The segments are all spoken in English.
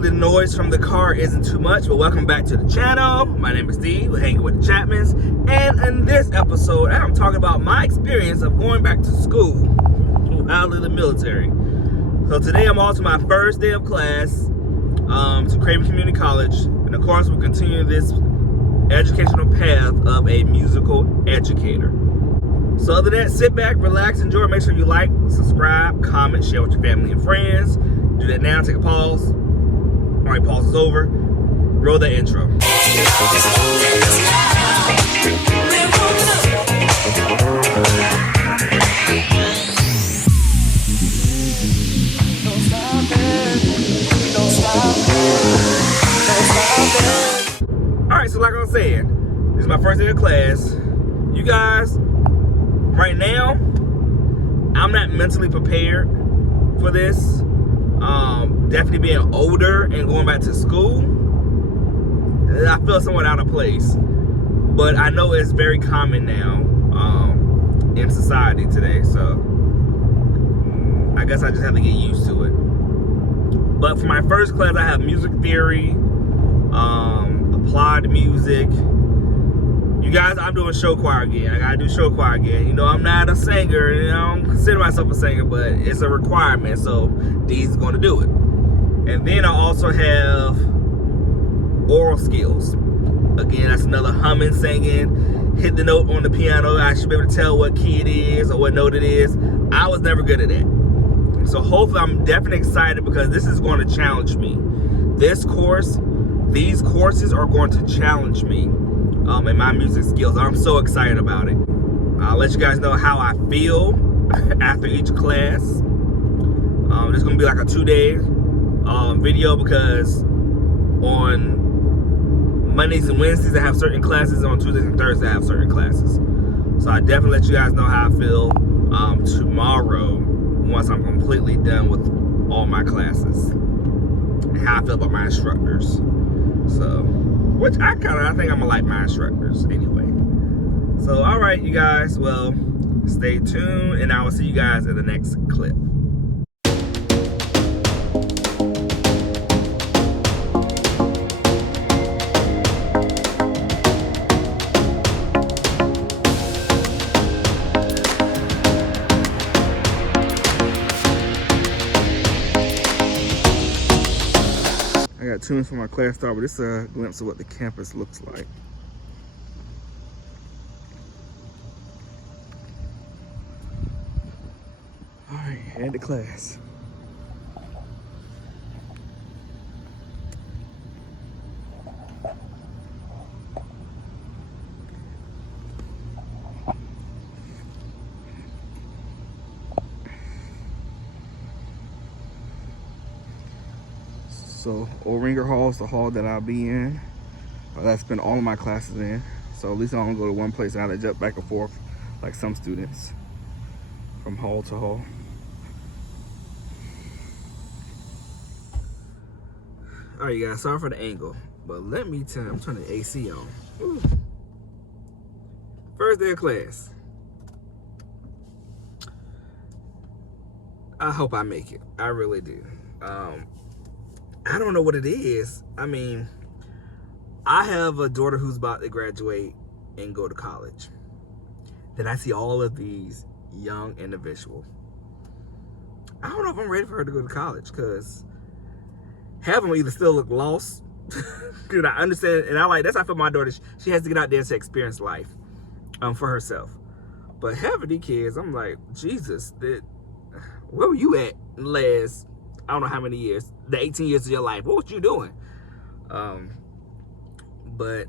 Hopefully the noise from the car isn't too much, but welcome back to the channel. My name is Steve, we're hanging with the Chapmans, and in this episode, I'm talking about my experience of going back to school while in the military. So today I'm on to my first day of class to Craven Community College, and of course we'll continue this educational path of a musical educator. So other than that, sit back, relax, enjoy. Make sure you like, subscribe, comment, share with your family and friends. Do that now, take a pause. All right, pause is over. Roll the intro. All right, so like I was saying, this is my first day of class. You guys, right now, I'm not mentally prepared for this. Definitely being older and going back to school, I feel somewhat out of place. But I know it's very common now in society today, so I guess I just have to get used to it. But for my first class, I have music theory, applied music. You guys, I'm doing show choir again. I gotta do show choir again. You know, I'm not a singer, you know, I don't consider myself a singer, but it's a requirement, so D's gonna do it. And then I also have oral skills. Again, that's another humming, singing, hit the note on the piano. I should be able to tell what key it is or what note it is. I was never good at that. So hopefully I'm definitely excited because this is going to challenge me. These courses are going to challenge me in my music skills. I'm so excited about it. I'll let you guys know how I feel after each class. It's gonna be like a 2-day video because on Mondays and Wednesdays I have certain classes, on Tuesdays and Thursdays I have certain classes. So I definitely let you guys know how I feel tomorrow once I'm completely done with all my classes and how I feel about my instructors. So, which I think I'm gonna like my instructors anyway. So, all right, you guys, well, stay tuned and I will see you guys in the next clip. I got 2 minutes for my class start, but this is a glimpse of what the campus looks like. All right, head to class. So O-Ringer Hall is the hall that I'll be in. That I spend all of my classes in. So at least I don't go to one place and I jump back and forth like some students from hall to hall. All right, you guys, sorry for the angle, but let me tell you, I'm turning the AC on. Ooh. First day of class. I hope I make it. I really do. I don't know what it is. I mean, I have a daughter who's about to graduate and go to college. Then I see all of these young individuals. I don't know if I'm ready for her to go to college because half of them either still look lost. Because I understand, and that's how I feel my daughter. She has to get out there to experience life for herself. But half of these kids, I'm like, Jesus, where were you at last, I don't know how many years, the 18 years of your life? What was you doing? But,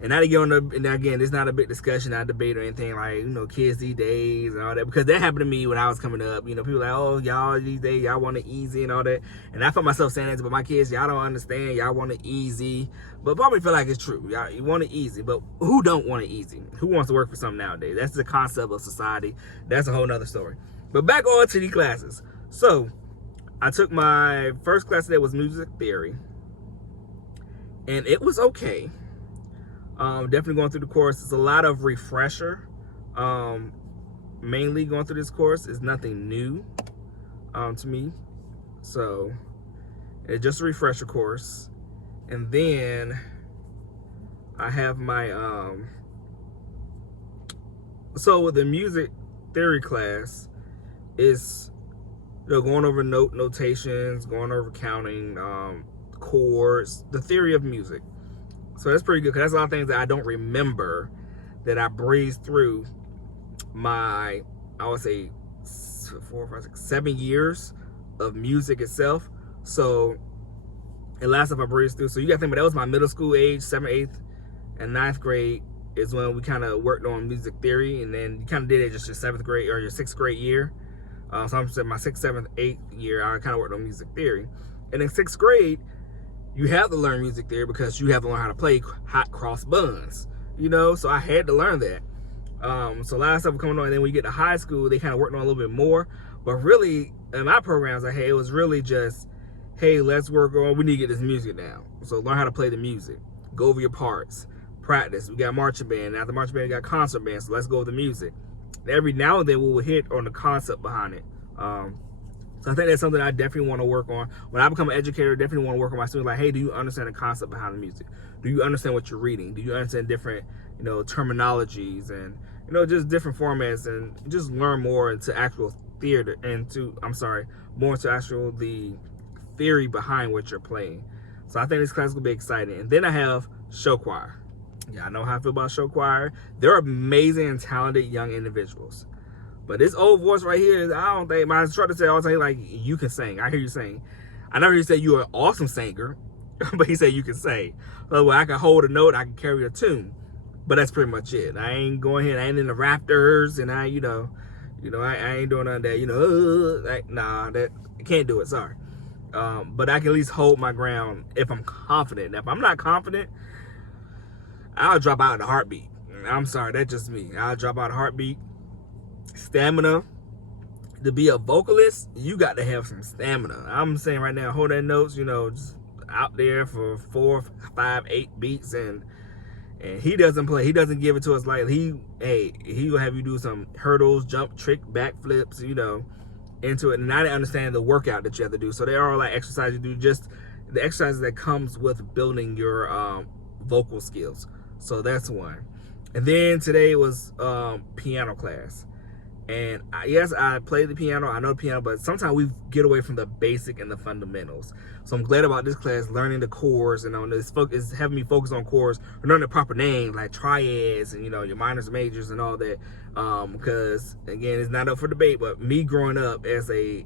and now to get on the, and again, it's not a big discussion, not a debate or anything, like, you know, kids these days and all that, because that happened to me when I was coming up. You know, people like, oh, y'all these days, y'all want it easy and all that. And I felt myself saying that, but my kids, y'all don't understand, y'all want it easy. But probably feel like it's true. Y'all, you want it easy, but who don't want it easy? Who wants to work for something nowadays? That's the concept of society. That's a whole nother story. But back on to the classes. So, I took my first class today was music theory. And it was okay. Definitely going through the course. It's a lot of refresher. Mainly going through this course is nothing new to me. So It's just a refresher course. And then I have my so with the music theory class, is going over notations, going over counting, chords, the theory of music. So that's pretty good, because that's a lot of things that I don't remember that I breezed through my, I would say 4, 5, 6, 7 years of music itself. So it last stuff I breezed through. So you got to think, but that was my middle school age, 7th, 8th, and 9th grade is when we kind of worked on music theory, and then you kind of did it just your 7th grade or your 6th grade year. So I'm saying my 6th, 7th, 8th year, I kind of worked on music theory. And in 6th grade, you have to learn music theory because you have to learn how to play hot cross buns, so I had to learn that. So a lot of stuff was coming on, and then when you get to high school, they kind of worked on a little bit more. But really, in my programs I had, it was really just, hey, let's work on, we need to get this music down. So learn how to play the music, go over your parts, practice. We got marching band. After marching band, we got concert band. So let's go over the music. Every now and then we will hit on the concept behind it. So I think that's something I definitely want to work on. When I become an educator, I definitely want to work on my students. Like, hey, do you understand the concept behind the music? Do you understand what you're reading? Do you understand different, terminologies and, just different formats, and just learn more into actual theater more into actual the theory behind what you're playing. So I think this class will be exciting. And then I have show choir. Yeah, I know how I feel about show choir. They're amazing and talented young individuals. But this old voice right here, I don't think, my instructor said all the time, like, you can sing. I hear you sing. I never hear you say you're an awesome singer, but he said you can sing. Well, I can hold a note, I can carry a tune. But that's pretty much it. I ain't going here, I ain't in the rafters, and I ain't doing none of that, nah, that, I can't do it, sorry. But I can at least hold my ground if I'm confident. Now, if I'm not confident, I'll drop out in a heartbeat. I'm sorry, that's just me. I'll drop out in a heartbeat. Stamina. To be a vocalist, you got to have some stamina. I'm saying right now, hold that notes, just out there for 4, 5, 8 beats, and he doesn't play. He doesn't give it to us like he will have you do some hurdles, jump, trick, backflips, into it. And I didn't understand the workout that you have to do. So there are like exercises you do, just the exercises that comes with building your vocal skills. So that's one. And then today was piano class. And yes, I play the piano, I know the piano, but sometimes we get away from the basic and the fundamentals. So I'm glad about this class, learning the chords, and this is having me focus on chords, learning the proper names like triads and your minors, majors, and all that. Because again, it's not up for debate, but me growing up as a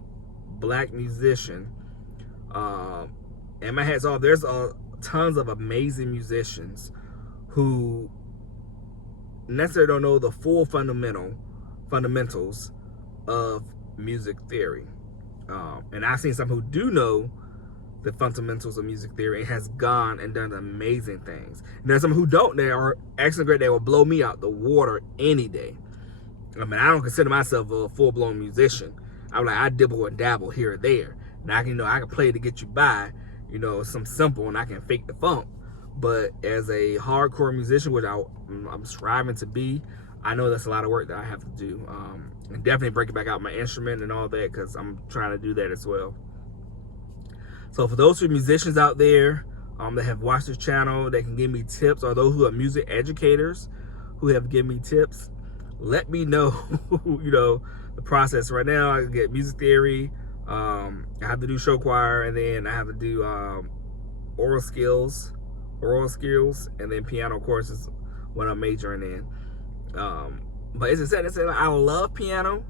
black musician, and my hat's off, there's tons of amazing musicians who necessarily don't know the full fundamentals of music theory. And I've seen some who do know the fundamentals of music theory and has gone and done amazing things. And there's some who don't. They are excellent, great. They will blow me out the water any day. I mean, I don't consider myself a full-blown musician. I'm like, I dibble and dabble here or there. Now, I can play to get you by, some simple, and I can fake the funk. But as a hardcore musician, which I'm striving to be, I know that's a lot of work that I have to do. And definitely breaking back out my instrument and all that, because I'm trying to do that as well. So for those who are musicians out there that have watched this channel, that can give me tips, or those who are music educators who have given me tips, let me know, the process. Right now, I get music theory, I have to do show choir, and then I have to do oral skills, and then piano courses when I'm majoring in. But as I said, I love piano,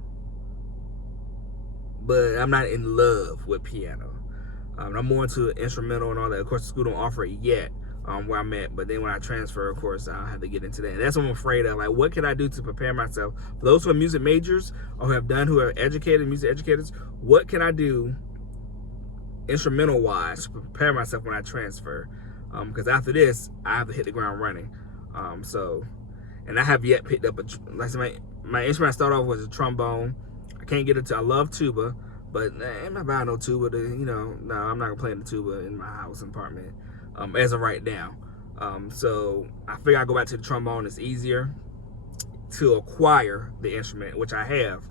but I'm not in love with piano. I'm more into instrumental and all that. Of course, the school don't offer it yet where I'm at, but then when I transfer, of course, I'll have to get into that. And that's what I'm afraid of. Like, what can I do to prepare myself? For those who are music majors or who are educated, music educators, what can I do instrumental-wise to prepare myself when I transfer? Because after this, I have to hit the ground running. And I have yet picked up my instrument I started off was a trombone. I can't get it I love tuba, but I'm not buying no tuba no, I'm not gonna play the tuba in my house apartment as of right now. So I figure I go back to the trombone. It's easier to acquire the instrument, which I have.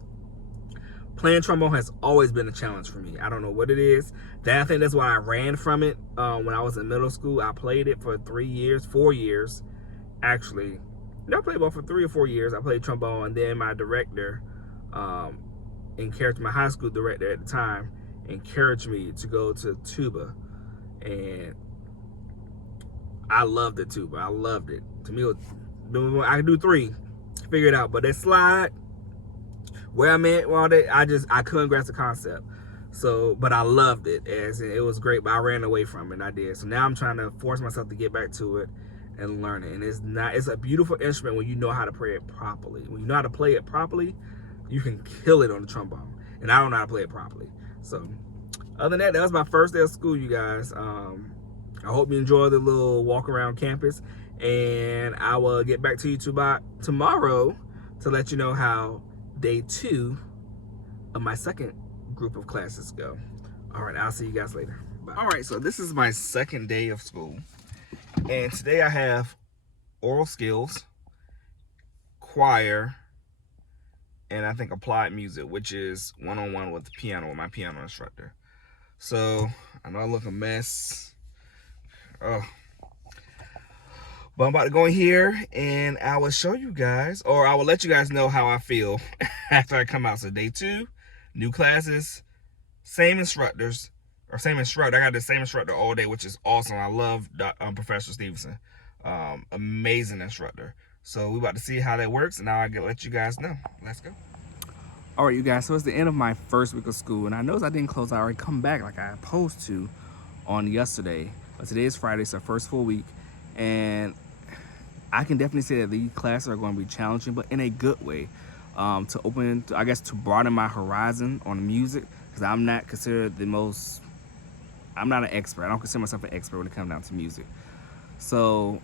playing trombone has always been a challenge for me. I don't know what it is. I think that's why I ran from it when I was in middle school. I played it for 4 years, actually. I played about for 3 or 4 years. I played trombone, and then my director encouraged, my high school director at the time, encouraged me to go to tuba, and I loved the tuba. I loved it. To me, I could do 3, figure it out, but that slide, where I'm at, I couldn't grasp the concept. So, but I loved it, as it was great, but I ran away from it, and I did. So now I'm trying to force myself to get back to it and learn it. And it's a beautiful instrument when you know how to play it properly. When you know how to play it properly, you can kill it on the trombone. And I don't know how to play it properly. So, other than that, that was my first day of school, you guys. I hope you enjoy the little walk around campus, and I will get back to you tomorrow to let you know how day 2 of my second group of classes go. All right, I'll see you guys later. Bye. All right, so this is my second day of school, and today I have oral skills, choir, and I think applied music, which is one-on-one with the piano, with my piano instructor. So I know I look a mess. But I'm about to go in here, and I will show you guys, or I will let you guys know how I feel after I come out. So day 2, new classes, same instructors, or same instructor. I got the same instructor all day, which is awesome. I love Professor Stevenson. Amazing instructor. So we're about to see how that works, and now I can let you guys know. Let's go. All right, you guys, so it's the end of my first week of school, and I noticed I didn't close. I already come back like I supposed to on yesterday. But today is Friday, so first full week, and I can definitely say that these classes are going to be challenging, but in a good way, to broaden my horizon on music, because I'm not considered I'm not an expert. I don't consider myself an expert when it comes down to music. So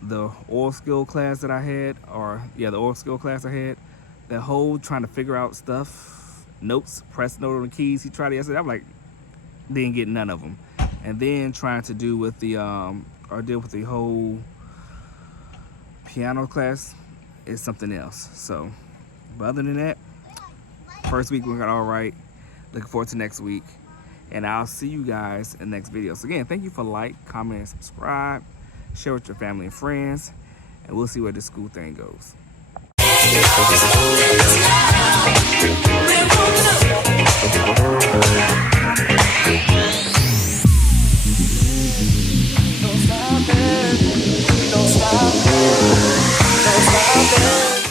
the oral skill class that I had, the whole trying to figure out stuff, notes, press note on the keys, he tried it yesterday. I'm like, didn't get none of them. And then trying to deal with the whole piano class is something else. So, but other than that, first week we got all right. Looking forward to next week, and I'll see you guys in the next video. So again, thank you for comment, and subscribe, share with your family and friends, and we'll see where this school thing goes.